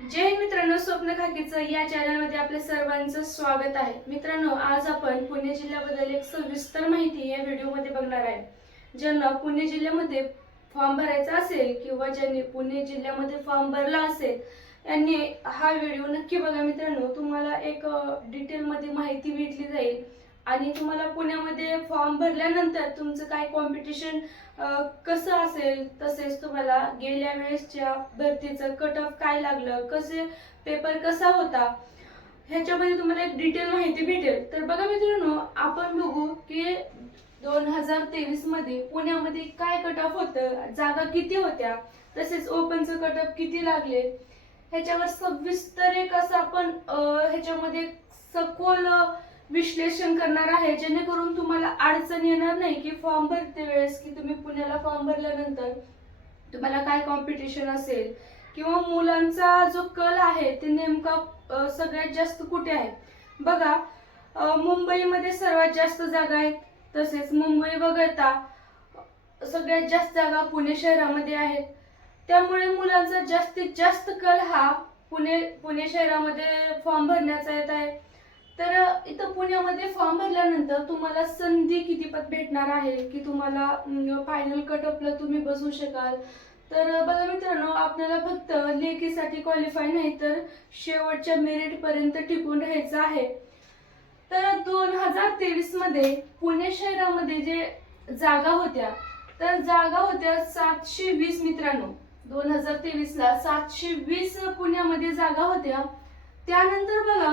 जय मित्रांनो स्वप्न खाकीचं या चॅनलमध्ये आपल्या सर्वांचं स्वागत आहे. मित्रांनो आज आपण पुणे जिल्ह्याबद्दल एक सविस्तर माहिती या व्हिडिओमध्ये बघणार आहे. ज्यांना पुणे जिल्ह्यामध्ये फॉर्म भरायचा असेल किंवा ज्यांनी पुणे जिल्ह्यामध्ये फॉर्म भरला असेल त्यांनी हा व्हिडिओ नक्की बघा. मित्रांनो तुम्हाला एक डिटेलमध्ये माहिती भेटली जाईल. आणि तुम्हाला पुण्यामध्ये फॉर्म भरल्यानंतर तुमचं काय कॉम्पिटिशन कसं असेल तसेच तुम्हाला गेल्या वेळेसच्या भरतीचं कट ऑफ काय लागलं कसे पेपर कसा होता ह्याच्यामध्ये तुम्हाला एक डिटेल माहिती भेटेल. तर बघा मित्रांनो आपण बघू की दोन हजार तेवीसमध्ये पुण्यामध्ये काय कट ऑफ होतं जागा किती होत्या तसेच ओपनचं कट ऑफ किती लागले ह्याच्यावर सविस्तर एक असं आपण ह्याच्यामध्ये सखोल विश्लेषण करणार आहे. जेणेकरून तुम्हाला अडचण येणार नाही की फॉर्म भरते वेळेस की तुम्ही पुण्याला फॉर्म भरल्यानंतर तुम्हाला काय कॉम्पिटिशन असेल किंवा मुलांचा जो कल आहे ते नेमका सगळ्यात जास्त कुठे आहे? बघा मुंबईमध्ये सर्वात जास्त जागा आहेत. तसेच मुंबई वगळता सगळ्यात जास्त जागा पुणे शहरामध्ये आहेत. त्यामुळे मुलांचा जास्तीत जास्त कल हा पुणे पुणे शहरामध्ये फॉर्म भरण्याचा येत आहे. तर इथं पुण्यामध्ये फॉर्म भरल्यानंतर तुम्हाला संधी किती पत भेटणार आहे? की तुम्हाला फायनल कटअपला तुम्ही बसू शकाल? तर बघा मित्रांनो आपल्याला फक्त लेखीसाठी क्वालिफाय नाही तर शेवटच्या मेरिटपर्यंत टिकून राहायचं आहे. तर दोन हजार तेवीसमध्ये पुणे शहरामध्ये जे जागा होत्या तर जागा होत्या सातशे वीस मित्रांनो. दोन हजार तेवीसला सातशे वीस पुण्यामध्ये जागा होत्या. त्यानंतर बघा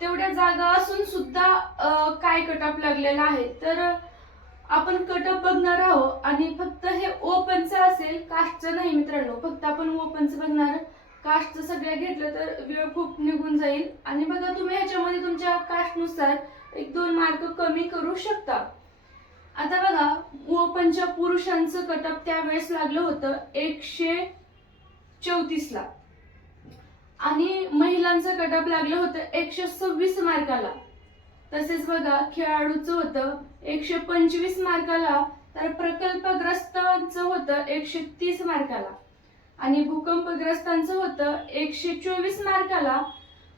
तेवढ्या जागा असून सुद्धा काय कटअप लागलेला आहे? तर आपण कटअप बघणार आहोत आणि फक्त हे ओपनचं असेल कास्टचं नाही मित्रांनो. फक्त आपण ओपनचं बघणार. कास्टचं सगळ्या घेतलं तर वेळ खूप निघून जाईल. आणि बघा तुम्ही ह्याच्यामध्ये तुमच्या कास्टनुसार एक दोन मार्क कमी करू शकता. आता बघा ओपनच्या पुरुषांचं कटअप त्यावेळेस लागलं होतं एकशे चौतीसला. आणि महिलांचं कटअप लागलं होतं एकशे सव्वीस मार्काला. तसेच बघा खेळाडूचं होतं एकशे पंचवीस मार्काला तर प्रकल्पग्रस्तांचं होतं एकशे तीस मार्काला. आणि भूकंपग्रस्तांचं होतं एकशे चोवीस मार्काला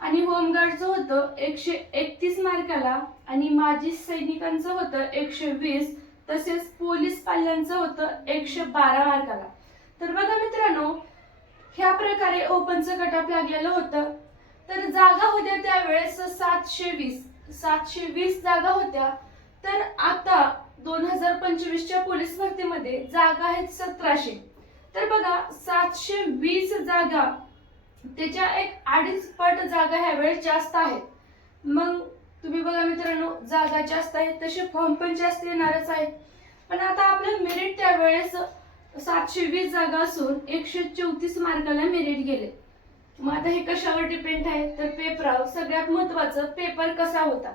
आणि होमगार्डचं होतं एकशे एकतीस मार्काला आणि माजी सैनिकांचं होतं एकशे वीस तसेच पोलीस पाल्यांचं होतं एकशे बारा मार्काला. तर बघा मित्रांनो ह्या प्रकारे ओपनचं कटअप लागलेलं होतं. तर जागा होत्या त्यावेळेस सातशे वीस. सातशे वीस जागा होत्या. तर आता दोन हजार पंचवीसच्या पोलीस भरतीमध्ये जागा आहेत सतराशे. तर बघा सातशे वीस जागा त्याच्या एक अडीच पट जागा ह्या वेळेस जास्त आहेत. मग तुम्ही बघा मित्रांनो जागा जास्त आहेत तसे फॉर्म पण जास्त येणारच आहेत. पण आता आपलं मेरिट त्यावेळेस सातशे वीस जागा असून एकशे चौतीस मार्काला मेरिट गेले. मग आता हे कशावर डिपेंड आहे? तर पेपरावर सगळ्यात महत्वाचं पेपर कसा होता?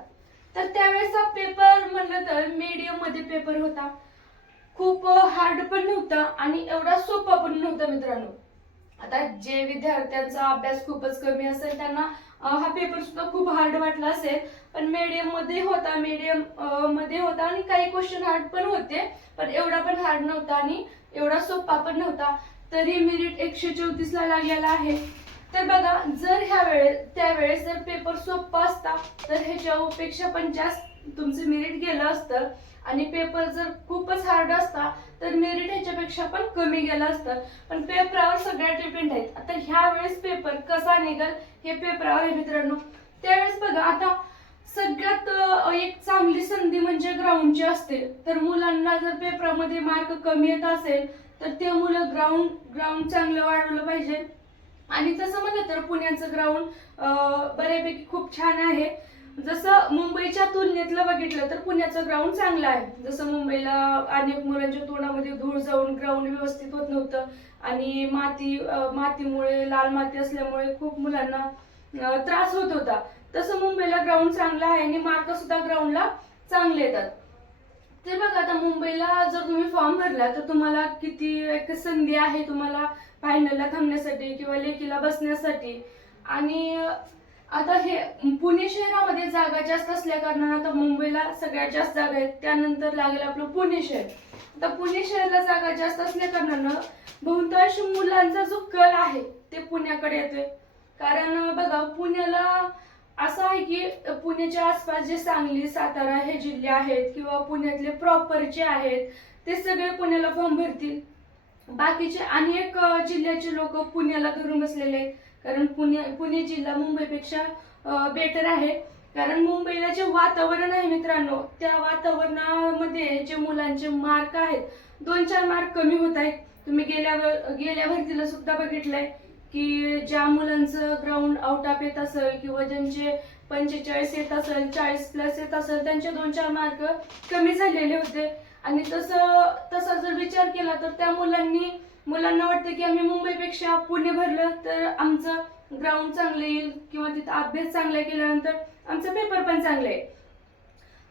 तर त्यावेळेस पेपर म्हणलं तर मीडियममध्ये पेपर होता. खूप हार्ड पण नव्हता आणि एवढा सोपा पण नव्हता मित्रांनो. आता जे विद्यार्थ्यांचा अभ्यास खूपच कमी असेल त्यांना हा पेपर सुद्धा खूप हार्ड वाटला असेल. पण मीडियममध्ये होता मीडियममध्ये होता आणि काही क्वेश्चन हार्ड पण होते पण एवढा पण हार्ड नव्हता आणि एवढा सोपा पण नव्हता. तरी मेरिट एकशे चौतीस ला लागलेला आहे. तर बघा जर ह्या वेळेस त्यावेळेस जर पेपर सोपा असता तर ह्याच्या ह्याच्यापेक्षा पण जास्त तुमचं मेरिट गेलं असतं. आणि पेपर जर खूपच हार्ड असता तर मेरिट ह्याच्यापेक्षा पण कमी गेलं असतं. पण पेपरावर सगळ्या डिपेंड आहेत. आता ह्या वेळेस पेपर कसा निघाल हे पेपरावर आहे मित्रांनो. त्यावेळेस बघा आता सगळ्यात एक चांगली संधी म्हणजे ग्राउंडची असते. तर मुलांना जर पेपरामध्ये मार्क कमी येत असेल तर ते मुलं ग्राउंड ग्राउंड चांगलं वाढवलं पाहिजे. आणि तसं म्हणलं तर पुण्याचं ग्राउंड बऱ्यापैकी खूप छान आहे. जसं मुंबईच्या तुलनेतलं बघितलं तर पुण्याचं ग्राउंड चांगलं आहे. जसं मुंबईला अनेक मुलांच्या तोंडामध्ये धूळ जाऊन ग्राउंड व्यवस्थित होत नव्हतं. आणि माती मातीमुळे लाल माती असल्यामुळे खूप मुलांना त्रास होत होता. तसं मुंबईला ग्राउंड चांगलं आहे आणि मार्क सुद्धा ग्राउंडला चांगले येतात. ते बघा आता मुंबईला जर तुम्ही फॉर्म भरला तर तुम्हाला किती एक संधी आहे तुम्हाला फायनलला थांबण्यासाठी किंवा लेकीला बसण्यासाठी. आणि आता हे पुणे शहरामध्ये जागा जास्त असल्या कारणानं आता मुंबईला सगळ्यात जास्त जागा आहेत. त्यानंतर लागेल आपलं पुणे शहर. आता पुणे शहराला जागा जास्त असल्या कारणानं बहुतांश मुलांचा जो कल आहे ते पुण्याकडे येतोय. कारण बघा पुण्याला असं आहे की पुण्याच्या आसपास जे सांगली सातारा हे जिल्हे आहेत किंवा पुण्यातले प्रॉपर जे आहेत ते सगळे पुण्याला फॉर्म भरतील. बाकीचे अनेक जिल्ह्याचे लोक पुण्याला धरून बसलेले आहेत. कारण पुणे पुणे जिल्हा मुंबईपेक्षा बेटर आहे. कारण मुंबईला जे वातावरण आहे मित्रांनो त्या वातावरणामध्ये जे मुलांचे मार्क आहेत दोन चार मार्क कमी होत आहेत. तुम्ही गेल्यावर गेल्या भरतीला सुद्धा बघितलंय की ज्या मुलांचं ग्राउंड आउट ऑफ येत असेल किंवा ज्यांचे पंचेचाळीस येत असेल चाळीस प्लस येत असेल त्यांचे दोन चार मार्क कमी झालेले होते. आणि तसं तसा जर विचार केला तर त्या मुलांनी मुलांना वाटतं की आम्ही मुंबईपेक्षा पुणे भरलं तर आमचं ग्राउंड चांगलं येईल किंवा तिथं अभ्यास चांगला केल्यानंतर आमचा पेपर पण चांगला आहे.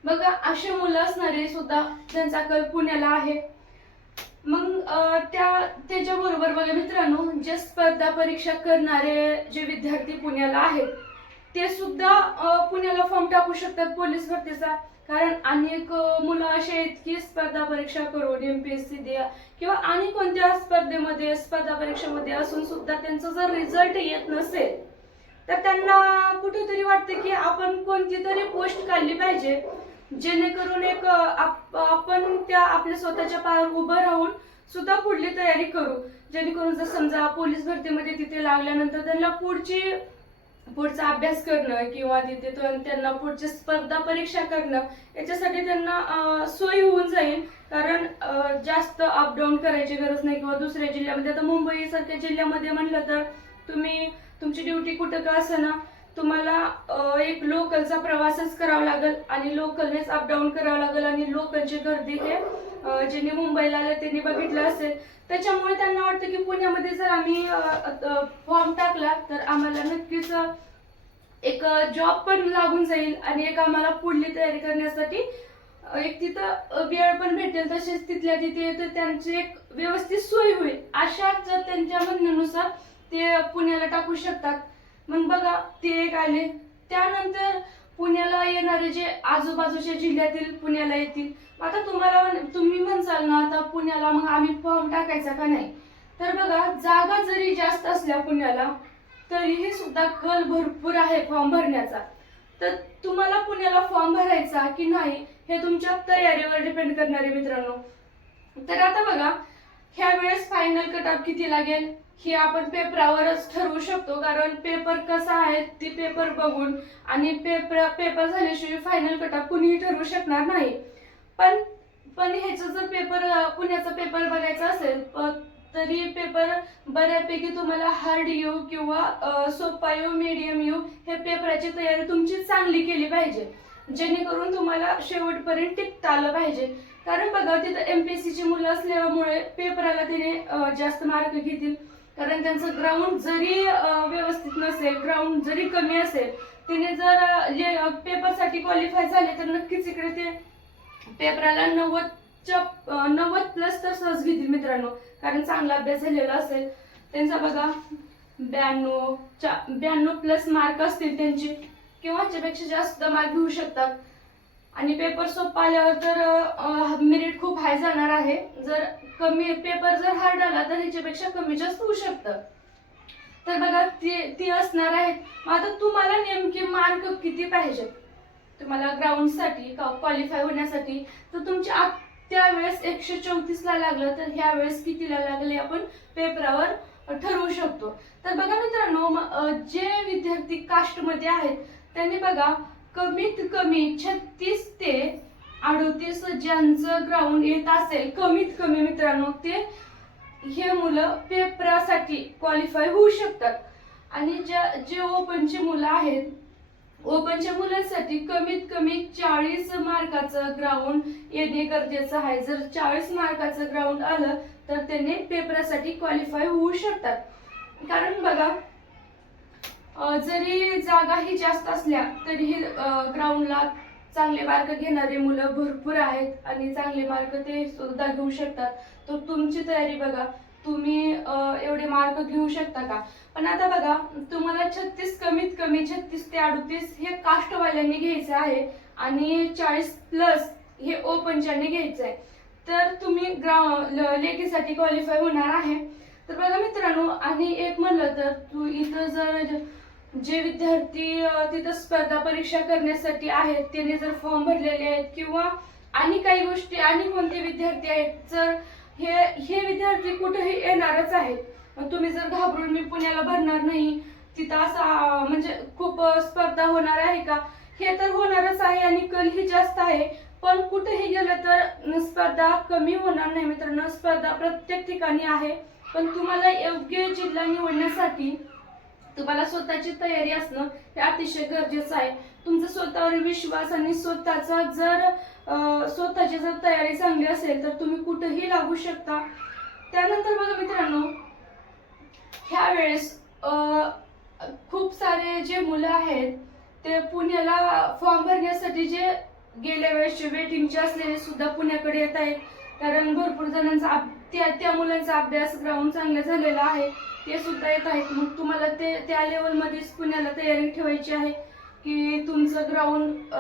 बघा असे मुलं असणारे सुद्धा त्यांचा कल पुण्याला आहे. मग त्या त्याच्याबरोबर बघा मित्रांनो जे स्पर्धा परीक्षा करणारे जे विद्यार्थी पुण्याला आहेत ते सुद्धा पुण्याला फॉर्म टाकू शकतात पोलीस भरतीचा. कारण अनेक मुलं असे आहेत की स्पर्धा परीक्षा करून सी द्या किंवा आणि कोणत्या स्पर्धेमध्ये स्पर्धा परीक्षेमध्ये असून सुद्धा त्यांचा जर रिझल्ट येत नसेल तर त्यांना कुठेतरी वाटते की आपण कोणती तरी पोस्ट काढली पाहिजे जेणेकरून एक आप- आपण त्या आपल्या स्वतःच्या पायावर उभं राहून सुद्धा पुढली तयारी करू. जेणेकरून जर समजा पोलीस भरतीमध्ये तिथे लागल्यानंतर त्यांना पुढची पुढचा अभ्यास करणं किंवा तिथे त्यांना पुढची स्पर्धा परीक्षा करणं याच्यासाठी त्यांना सोय होऊन जाईल. कारण जास्त अपडाऊन करायची गरज नाही. किंवा दुसऱ्या जिल्ह्यामध्ये आता मुंबईसारख्या जिल्ह्यामध्ये म्हणलं तर तुम्ही तुमची ड्युटी कुठं का ना तुम्हाला एक लोकलचा प्रवासच करावा लागेल आणि लोकलनेच अपडाऊन करावं लागेल आणि लोकलची गर्दी हे ज्यांनी मुंबईला आले त्यांनी बघितलं असेल. त्याच्यामुळे त्यांना वाटतं की पुण्यामध्ये जर आम्ही फॉर्म टाकला तर आम्हाला नक्कीच एक जॉब पण लागून जाईल आणि एक आम्हाला पुढली तयारी करण्यासाठी एक तिथं वेळ पण भेटेल. तसेच तिथल्या तिथे तर त्यांची एक व्यवस्थित सोय होईल. अशा जर त्यांच्या म्हणण्यानुसार ते पुण्याला टाकू शकतात. मग बघा ते एक आले. त्यानंतर पुण्याला येणारे जे आजूबाजूच्या जिल्ह्यातील पुण्याला येतील. आता तुम्हाला म्हण- तुम्ही म्हणसाल ना आता पुण्याला मग आम्ही फॉर्म टाकायचा का नाही? तर बघा जागा जरी जास्त असल्या पुण्याला तरीही सुद्धा कल भरपूर आहे फॉर्म भरण्याचा. तर तुम्हाला पुण्याला फॉर्म भरायचा की नाही हे तुमच्या तयारीवर डिपेंड करणारे मित्रांनो. तर आता बघा ह्या वेळेस फायनल कट ऑफ किती लागेल? हे आपण पेपरावरच ठरवू शकतो कारण पेपर कसा आहे ती पेपर बघून आणि पेपर पेपर झाल्याशिवाय फायनल कटा कुणीही ठरवू शकणार नाही. पण पण ह्याचं जर पेपर पुण्याचा पेपर बघायचा असेल तरी पेपर बऱ्यापैकी तुम्हाला हार्ड येऊ किंवा सोपा येऊ मीडियम येऊ हे पेपराची तयारी तुमची चांगली केली पाहिजे. जेणेकरून तुम्हाला शेवटपर्यंत टिकता आलं पाहिजे. कारण बघा तिथं एम पी एस ची मुलं असल्यामुळे पेपराला तिने जास्त मार्क घेतील. कारण त्यांचं ग्राउंड जरी व्यवस्थित नसेल ग्राउंड जरी कमी असेल तिने जर पेपरसाठी क्वालिफाय झाले तर नक्कीच इकडे ते पेपराला नव्वदच्या नव्वद प्लस तर सहज घेतील मित्रांनो. कारण चांगला अभ्यास झालेला असेल. त्यांचा बघा ब्याण्णव चा ब्याण्णव प्लस मार्क असतील त्यांचे किंवा त्याच्यापेक्षा जास्त मार्क घेऊ शकतात. आणि पेपर सोपा आल्यावर तर मेरिट खूप हाय जाणार आहे. जर कमी पेपर जर हार्ड आला तर ह्याच्यापेक्षा कमी जास्त होऊ शकतं. तर बघा ती ती असणार आहेत मग आता तुम्हाला नेमके मार्क किती पाहिजेत तुम्हाला ग्राउंडसाठी क्वालिफाय होण्यासाठी? तर तुमच्या आत- त्यावेळेस एकशे चौतीसला लागलं तर ह्या वेळेस कितीला लागले आपण? पेपरावर ठरवू शकतो. तर बघा मित्रांनो जे विद्यार्थी कास्टमध्ये आहेत त्यांनी बघा कमीत कमी छत्तीस ते अडोतीस ज्यांचं ग्राउंड येत असेल कमीत कमी मित्रांनो ते हे मुलं पेपरासाठी क्वालिफाय होऊ शकतात. आणि ज्या जे ओपनची मुलं आहेत ओपनच्या मुलांसाठी कमीत कमी चाळीस मार्काचं ग्राउंड येणे गरजेचं आहे. जर चाळीस मार्काचं ग्राउंड आलं तर त्याने पेपरासाठी क्वालिफाय होऊ शकतात. कारण बघा जरी जागा ही जास्त असल्या तरीही ग्राउंडला चांगले मार्क घेणारे मुलं भरपूर आहेत आणि चांगले मार्क ते सुद्धा घेऊ शकतात. तर तुमची तयारी बघा तुम्ही एवढे मार्क घेऊ शकता का? पण आता बघा तुम्हाला छत्तीस कमीत कमी छत्तीस ते अडतीस हे कास्टवाल्यांनी घ्यायचं आहे आणि चाळीस प्लस हे ओपनच्याने घ्यायचं आहे. तर तुम्ही ग्रा लेखीसाठी क्वालिफाय होणार आहे. तर बघा मित्रांनो आणि एक म्हणलं तर तू इथं जर जे विद्यार्थी तिथं स्पर्धा परीक्षा करण्यासाठी आहेत त्यांनी जर फॉर्म भरलेले आहेत किंवा आणि काही गोष्टी आणि कोणते विद्यार्थी आहेत जर हे हे विद्यार्थी कुठेही येणारच आहेत तुम्ही जर घाबरून मी पुण्याला भरणार नाही तिथं असा म्हणजे खूप स्पर्धा होणार आहे का? हे तर होणारच आहे आणि कल ही जास्त आहे पण कुठेही गेलं तर स्पर्धा कमी होणार नाही मित्रांनो. स्पर्धा प्रत्येक ठिकाणी आहे पण तुम्हाला योग्य जिल्हा निवडण्यासाठी तुम्हाला स्वतःची तयारी असणं हे अतिशय गरजेचं आहे. तुमचा स्वतःवर विश्वास आणि स्वतःचा जर स्वतःची जर तयारी चांगली असेल तर तुम्ही कुठेही लागू शकता. त्यानंतर बघा मित्रांनो ह्या वेळेस खूप सारे जे मुलं आहेत ते पुण्याला फॉर्म भरण्यासाठी जे गेल्या वेळेसचे वेटिंगचे असलेले सुद्धा पुण्याकडे येत आहेत. कारण भरपूर जणांचा त्या त्या मुलांचा अभ्यास ग्राउंड चांगला झालेला आहे. ते सुद्धा येत आहेत. मग तुम्हाला ते त्या लेवलमध्येच पुण्याला तयारी ठेवायची आहे की तुमचं ग्राउंड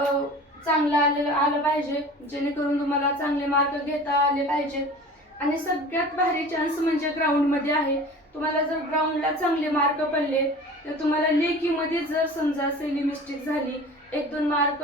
चांगलं आलेलं आलं पाहिजे. जेणेकरून तुम्हाला चांगले मार्क घेता आले पाहिजेत आणि सगळ्यात भारी चान्स म्हणजे ग्राउंडमध्ये आहे. तुम्हाला जर ग्राउंडला चांगले मार्क पडले तर तुम्हाला लेखीमध्ये जर समजा सेली मिस्टेक झाली एक दोन मार्क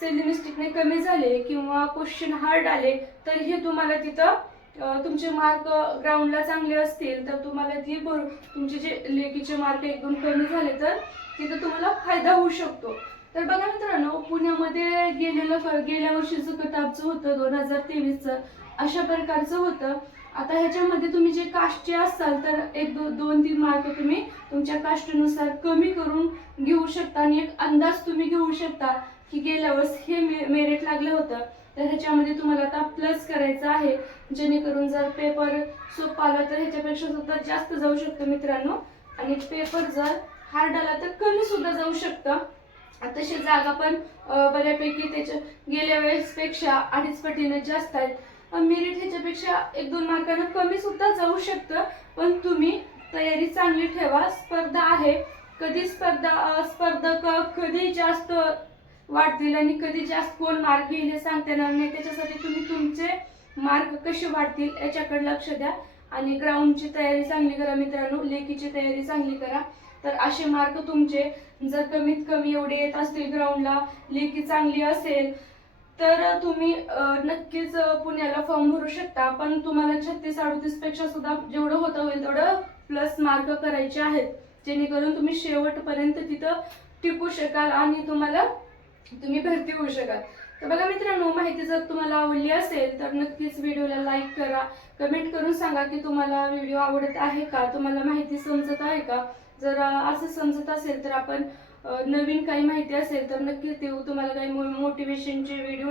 सेली मिस्टेकने कमी झाले किंवा क्वेश्चन हार्ड आले तर हे तुम्हाला तिथं तुमचे मार्क ग्राउंडला चांगले असतील तर तुम्हाला ती भर तुमचे जे लेखीचे मार्क एक दोन कमी झाले तर तिथं तुम्हाला फायदा होऊ शकतो. तर बघा मित्रांनो पुण्यामध्ये गेलेलं गेल्या वर्षीचं कटापचं होतं दोन हजार तेवीसचं अशा प्रकारचं होतं. आता ह्याच्यामध्ये तुम्ही जे कास्टचे असाल तर एक दो दोन तीन मार्क तुम्ही तुमच्या कास्टनुसार कमी करून घेऊ शकता आणि एक अंदाज तुम्ही घेऊ शकता की गेल्या वर्ष हे मे- मेरिट लागलं होतं. तर ह्याच्यामध्ये तुम्हाला आता प्लस करायचं आहे. जेणेकरून जर पेपर सोपा आला तर ह्याच्यापेक्षा सुद्धा जास्त जाऊ शकतो मित्रांनो. आणि पेपर जर हार्ड आला तर कमी सुद्धा जाऊ शकतं. तशी जागा पण बऱ्यापैकी त्याच्या गेल्या वेळेसपेक्षा अडीच पटीने जास्त आहेत. मेरिट ह्याच्यापेक्षा एक दोन मार्कानं कमी सुद्धा जाऊ शकतं. पण तुम्ही तयारी चांगली ठेवा. स्पर्धा आहे. कधी स्पर्धा स्पर्धक कधी जास्त वाढतील आणि कधी जास्त कोण मार्क घेईल हे सांगता येणार नाही. त्याच्यासाठी तुम्ही तुमचे मार्क कसे वाढतील याच्याकडे लक्ष द्या. आणि ग्राउंडची तयारी चांगली करा मित्रांनो. लेखीची तयारी चांगली करा. तर असे मार्क तुमचे जर कमीत कमी एवढे येत असतील ग्राउंडला लेखी चांगली असेल तर तुम्ही नक्कीच पुण्याला फॉर्म भरू शकता. पण तुम्हाला छत्तीस अडतीसपेक्षा सुद्धा जेवढं होतं होईल तेवढं प्लस मार्क करायचे आहेत. जेणेकरून तुम्ही शेवटपर्यंत तिथं टिकू शकाल आणि तुम्हाला तुम्ही भरती होऊ शकाल. तर बघा मित्रांनो माहिती जर तुम्हाला आवडली असेल तर नक्कीच व्हिडिओला लाईक करा. कमेंट करून सांगा की तुम्हाला व्हिडिओ आवडत आहे का? तुम्हाला माहिती समजत आहे का? जर असं समजत असेल तर आपण नवीन काही माहिती असेल तर नक्कीच देऊ. तुम्हाला काही मोटिवेशनचे व्हिडिओ